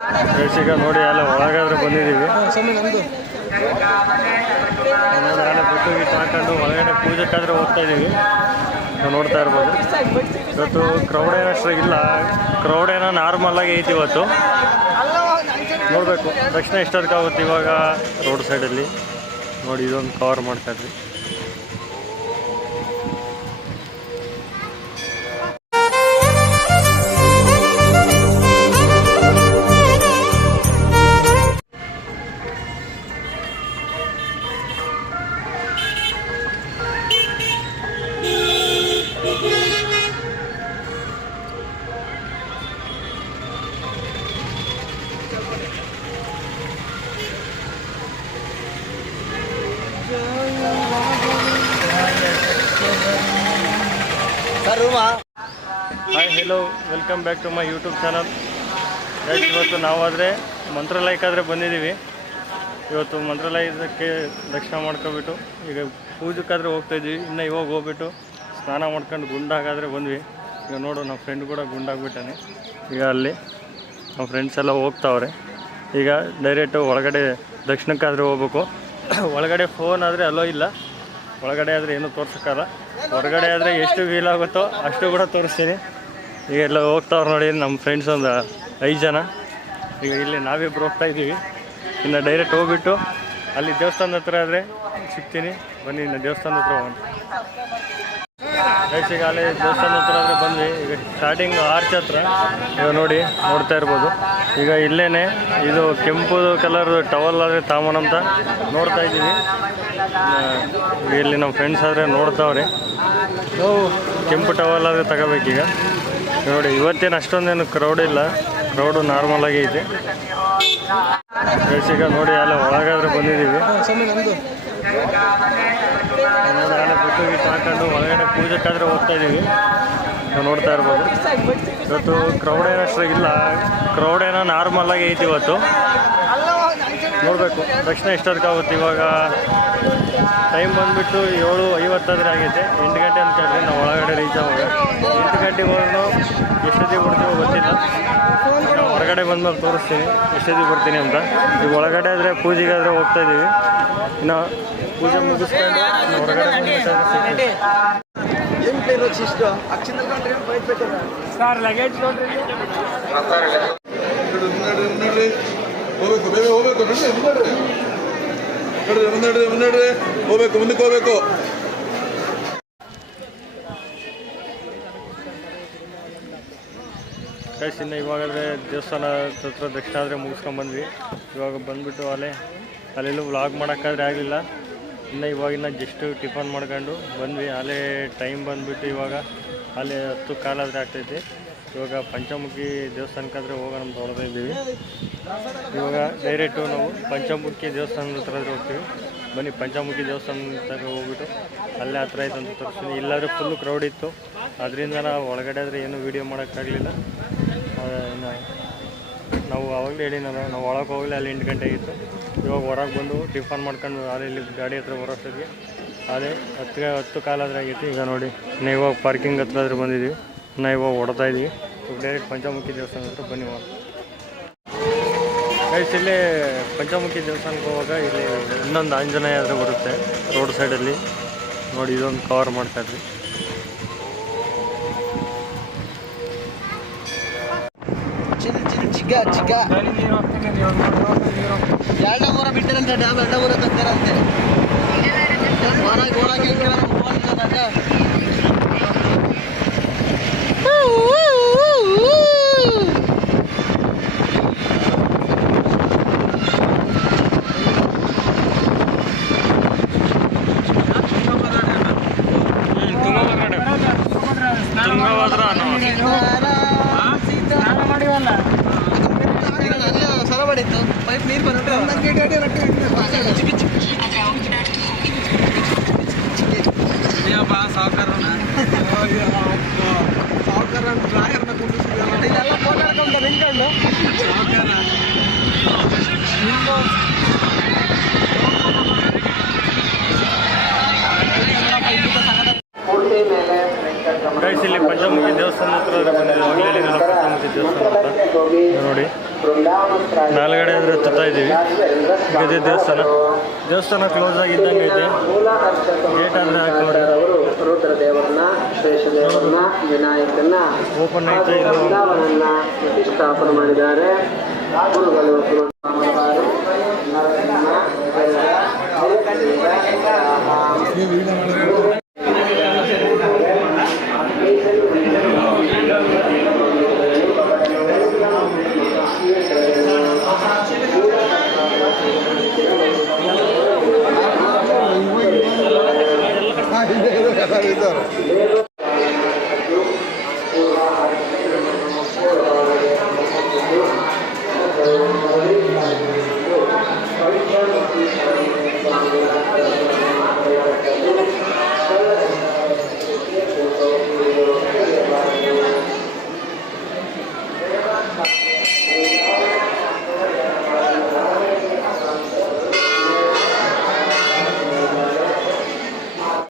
ಈಗ ನೋಡಿ ಅಲ್ಲ ಒಳಗಾದ್ರೆ ಬಂದಿದ್ದೀವಿ. ಅಲ್ಲೇ ಬುಟ್ಟು ಗಿಟ್ಟು ಹಾಕೊಂಡು ಒಳಗಡೆ ಪೂಜೆಗಾದ್ರೆ ಹೋಗ್ತಾ ಇದ್ದೀವಿ. ನಾವು ನೋಡ್ತಾ ಇರ್ಬೋದು. ಇವತ್ತು ಕ್ರೌಡ್ ಏನಷ್ಟು ಇಲ್ಲ, ಕ್ರೌಡ್ ಏನೋ ನಾರ್ಮಲ್ ಆಗಿ ಐತಿ ಇವತ್ತು. ನೋಡಬೇಕು ದಕ್ಷಿಣ ಎಷ್ಟೊತ್ತಿಗಾಗುತ್ತೆ ಇವಾಗ ರೋಡ್ ಸೈಡಲ್ಲಿ ನೋಡಿ. ಇದೊಂದು ಕವರ್ ಮಾಡ್ತಾ ಇದ್ವಿ. Hi hello, welcome back to my YouTube channel. ಇವತ್ತು ನಾವಾದರೆ ಮಂತ್ರಾಲಯಕ್ಕಾದರೆ ಬಂದಿದ್ದೀವಿ. ಇವತ್ತು ಮಂತ್ರಾಲಯಕ್ಕೆ ದರ್ಶನ ಮಾಡ್ಕೊಬಿಟ್ಟು ಈಗ ಪೂಜೆಗಾದರೆ ಹೋಗ್ತಾಯಿದ್ವಿ. ಇನ್ನು ಇವಾಗ ಹೋಗ್ಬಿಟ್ಟು ಸ್ನಾನ ಮಾಡ್ಕೊಂಡು ಗುಂಡಾಗಾದರೆ ಬಂದ್ವಿ. ಈಗ ನೋಡು ನಮ್ಮ ಫ್ರೆಂಡ್ ಕೂಡ ಗುಂಡಾಗ್ಬಿಟ್ಟಾನೆ. ಈಗ ಅಲ್ಲಿ ನಮ್ಮ ಫ್ರೆಂಡ್ಸ್ ಎಲ್ಲ ಹೋಗ್ತಾವ್ರೆ. ಈಗ ಡೈರೆಕ್ಟು ಒಳಗಡೆ ದಕ್ಷಿಣಕ್ಕಾದರೆ ಹೋಗ್ಬೇಕು. ಒಳಗಡೆ ಫೋನ್ ಆದರೆ ಅಲೋ ಇಲ್ಲ, ಒಳಗಡೆ ಆದರೆ ಏನೂ ತೋರ್ಸೋಕ್ಕಲ್ಲ. ಹೊರಗಡೆ ಆದರೆ ಎಷ್ಟು ವೀಲ್ ಆಗುತ್ತೋ ಅಷ್ಟು ಕೂಡ ತೋರಿಸ್ತೀನಿ. ಈಗ ಎಲ್ಲ ಹೋಗ್ತಾವ್ರು ನೋಡಿ ನಮ್ಮ ಫ್ರೆಂಡ್ಸ್ ಒಂದು 5 ಜನ. ಈಗ ಇಲ್ಲಿ ನಾವಿಬ್ಬರು ಹೋಗ್ತಾಯಿದ್ದೀವಿ. ಇನ್ನು ಡೈರೆಕ್ಟ್ ಹೋಗ್ಬಿಟ್ಟು ಅಲ್ಲಿ ದೇವಸ್ಥಾನದ ಹತ್ರ ಆದರೆ ಸಿಗ್ತೀನಿ. ಬನ್ನಿ ಇನ್ನು ದೇವಸ್ಥಾನದ ಹತ್ರ ಹೋಗೋಣ. ಈಗ ಅಲ್ಲಿ ದೇವಸ್ಥಾನದ ಹತ್ರ ಆದರೆ ಬಂದ್ವಿ. ಈಗ ಸ್ಟಾರ್ಟಿಂಗ್ ಆರ್ಚ್ ಹತ್ರ ಈಗ ನೋಡ್ತಾ ಇರ್ಬೋದು. ಈಗ ಇಲ್ಲೇ ಇದು ಕೆಂಪು ಕಲರ್ ಟವಲ್ ಆದರೆ ತಾಮನ್ ಅಂತ ನೋಡ್ತಾ ಇದ್ದೀವಿ. ಇಲ್ಲಿ ನಮ್ಮ ಫ್ರೆಂಡ್ಸ್ ಆದರೆ ನೋಡ್ತಾವ್ರೆ. ಕೆಂಪು ಟವಲ್ ಆದರೆ ತಗೋಬೇಕೀಗ. ನೋಡಿ ಇವತ್ತೇನು ಅಷ್ಟೊಂದೇನು ಕ್ರೌಡ್ ಇಲ್ಲ, ಕ್ರೌಡು ನಾರ್ಮಲ್ ಆಗಿ ಐತೆ. ಈಗ ನೋಡಿ ಅಲ್ಲ ಒಳಗಾದ್ರೆ ಬಂದಿದ್ದೀವಿ. ಅಲ್ಲೇ ಬುಟ್ಟು ಗಿಟ್ಟು ಹಾಕೊಂಡು ಒಳಗಡೆ ಪೂಜೆಗಾದರೆ ಹೋಗ್ತಾ ಇದ್ದೀವಿ. ನಾವು ನೋಡ್ತಾ ಇರ್ಬೋದು. ಇವತ್ತು ಕ್ರೌಡ್ ಏನಷ್ಟು ಇಲ್ಲ, ಕ್ರೌಡ್ ಏನೋ ನಾರ್ಮಲ್ ಆಗಿ ಐತಿ ಇವತ್ತು. ನೋಡಬೇಕು ದಕ್ಷಿಣ ಎಷ್ಟೊತ್ತಿಗಾಗುತ್ತೆ ಇವಾಗ. ಟೈಮ್ ಬಂದುಬಿಟ್ಟು 7:50 ಆಗೈತೆ. 8 ಗಂಟೆ ಅಂತ ಕೇಳಿದ್ರೆ ನಾವು ಒಳಗಡೆ ರೀಚ್ ಆಗುವಾಗ 8 ಗಂಟೆಗೆ ಹೋದ್ರೂ ಎಷ್ಟೊತ್ತಿಗೆ ಬರ್ತೀವೋ ಗೊತ್ತಿಲ್ಲ. ನಾವು ಹೊರಗಡೆ ಬಂದ್ಮೇಲೆ ತೋರಿಸ್ತೀನಿ ಎಷ್ಟೊತ್ತಿಗೆ ಬರ್ತೀನಿ ಅಂತ. ಈಗ ಒಳಗಡೆ ಆದರೆ ಪೂಜೆಗಾದರೆ ಹೋಗ್ತಾ ಇದ್ದೀವಿ. ಇನ್ನು ಪೂಜೆ ಮುಗಿಸ್ಕೊಂಡು ಹೊರಗಡೆ ಬಂದ್ಬಿಟ್ಟಾದ್ರೆ ಸರ್ ಲಗೇಜ್ ನೋಡ್ರಿ. ಹೋಗ್ಬೇಕು ಮುಂದಕ್ಕೆ ಹೋಗ್ಬೇಕು. ಇನ್ನು ಇವಾಗಾದರೆ ದೇವಸ್ಥಾನ ಹತ್ರ ದಕ್ಷಿಣ ಆದರೆ ಮುಗಿಸ್ಕೊಂಡ್ಬಂದ್ವಿ. ಇವಾಗ ಬಂದುಬಿಟ್ಟು ಅಲ್ಲೆಲ್ಲೂ ವ್ಲಾಗ್ ಮಾಡೋಕ್ಕಾದ್ರೆ ಆಗಲಿಲ್ಲ. ಇನ್ನು ಇವಾಗಿನ ಜಸ್ಟ್ ಟಿಫನ್ ಮಾಡ್ಕೊಂಡು ಬಂದ್ವಿ. ಅಲ್ಲೇ ಟೈಮ್ ಬಂದುಬಿಟ್ಟು ಇವಾಗ ಅಲ್ಲಿ 10 ಕಾಲಾದರೆ ಆಗ್ತೈತಿ. ಇವಾಗ ಪಂಚಮುಖಿ ದೇವಸ್ಥಾನಕ್ಕಾದರೆ ಹೋಗೋಣ ಅಂತ ಹೊರಡ್ತಾ ಇದ್ದೀವಿ. ಇವಾಗ ಡೈರೆಕ್ಟು ನಾವು ಪಂಚಮುಖಿ ದೇವಸ್ಥಾನದ ಹತ್ರ ಹೋಗ್ತೀವಿ. ಬನ್ನಿ ಪಂಚಮುಖಿ ದೇವಸ್ಥಾನದ ಹತ್ರ ಹೋಗ್ಬಿಟ್ಟು ಅಲ್ಲೇ ಹತ್ರ ಆಯ್ತು ಅಂತ ತೋರಿಸ್ತೀನಿ. ಇಲ್ಲಾದರೆ ಫುಲ್ಲು ಕ್ರೌಡ್ ಇತ್ತು, ಅದರಿಂದ ನಾವು ಒಳಗಡೆ ಆದರೆ ಏನೂ ವೀಡಿಯೋ ಮಾಡೋಕ್ಕಾಗಲಿಲ್ಲ. ಇನ್ನು ನಾವು ಆವಾಗಲೇ ಹೇಳಿನಲ್ಲ, ನಾವು ಒಳಗೆ ಹೋಗಲಿ ಅಲ್ಲಿ 8 ಗಂಟೆ ಆಗಿತ್ತು. ಇವಾಗ ಹೊರಗೆ ಬಂದು ಟಿಫನ್ ಮಾಡ್ಕೊಂಡು ಅಲ್ಲಿ ಗಾಡಿ ಹತ್ರ ಬರೋಷ್ಟೊತ್ತಿಗೆ ಅದೇ 10 ಕಾಲಾದರೆ ಆಗೈತಿ. ಈಗ ನೋಡಿ ನಾವು ಇವಾಗ ಪಾರ್ಕಿಂಗ್ ಹತ್ರ ಆದ್ರೆ ಬಂದಿದ್ದೀವಿ. ನಾವು ಇವಾಗ ಹೊಡ್ತಾ ಇದ್ದೀವಿ. ಡೈರೆಕ್ಟ್ ಪಂಚಮುಖಿ ದೇವಸ್ಥಾನ ಹತ್ರ ಬನ್ನಿ. ಗೈಸ್ ಇಲ್ಲೇ ಪಂಚಮುಖಿ ದೇವಸ್ಥಾನಕ್ಕೆ ಹೋಗುವಾಗ ಇಲ್ಲಿ ಇನ್ನೊಂದು ಆಂಜನೇಯ ಆದರೆ ಬರುತ್ತೆ ರೋಡ್ ಸೈಡಲ್ಲಿ ನೋಡಿ. ಇದೊಂದು ಕವರ್ ಮಾಡ್ತಾಯಿದ್ವಿ. ಎರಡೂರ ಬಿಟ್ಟಿರಂತೆ ಡ್ಯಾಮ್, ಎರಡೂರ ತಂದಿರಂತೆ. ಪೈಪ್ ನೀರು ಬಂದು ಡ್ರಾಯರ್ನ ಕುಂಡಿಸಿದೆಲ್ಲ ಇದೆಲ್ಲ ಫೋಟೋ ಹಾಕೊಂಡು ನಿಂತ್ಕೊಂಡು ಗೈಸ್ ಇಲ್ಲಿ ಪಂಚಮುಖಿ ದೇವಸ್ಥಾನ ಹತ್ರ ಬಂದಿದ್ದೀವಿ. ಪಂಚಮುಖಿ ದೇವಸ್ಥಾನ ಹತ್ರ ನೋಡಿ ಮೇಲ್ಗಡೆ ಆದರೆ ಹತ್ತುತ್ತಾ ಇದ್ದೀವಿ. ಇದೇ ದೇವಸ್ಥಾನ ಕ್ಲೋಸ್ ಆಗಿದ್ದಂಗೆ ಐತೆ. ಗೇಟ್ ಅಂದರೆ ಹಾಕಿ ನೋಡಿ, ರುದ್ರದೇವರನ್ನ ಶೇಷದೇವರನ್ನ ವಿನಾಯಕನ್ನ ಓಪನ್ ಐತೆ. ಇದು ಬೃಂದಾವನನ್ನ ಪ್ರತಿಷ್ಠಾಪನೆ ಮಾಡಿದ್ದಾರೆ ಗುರುಗಳು.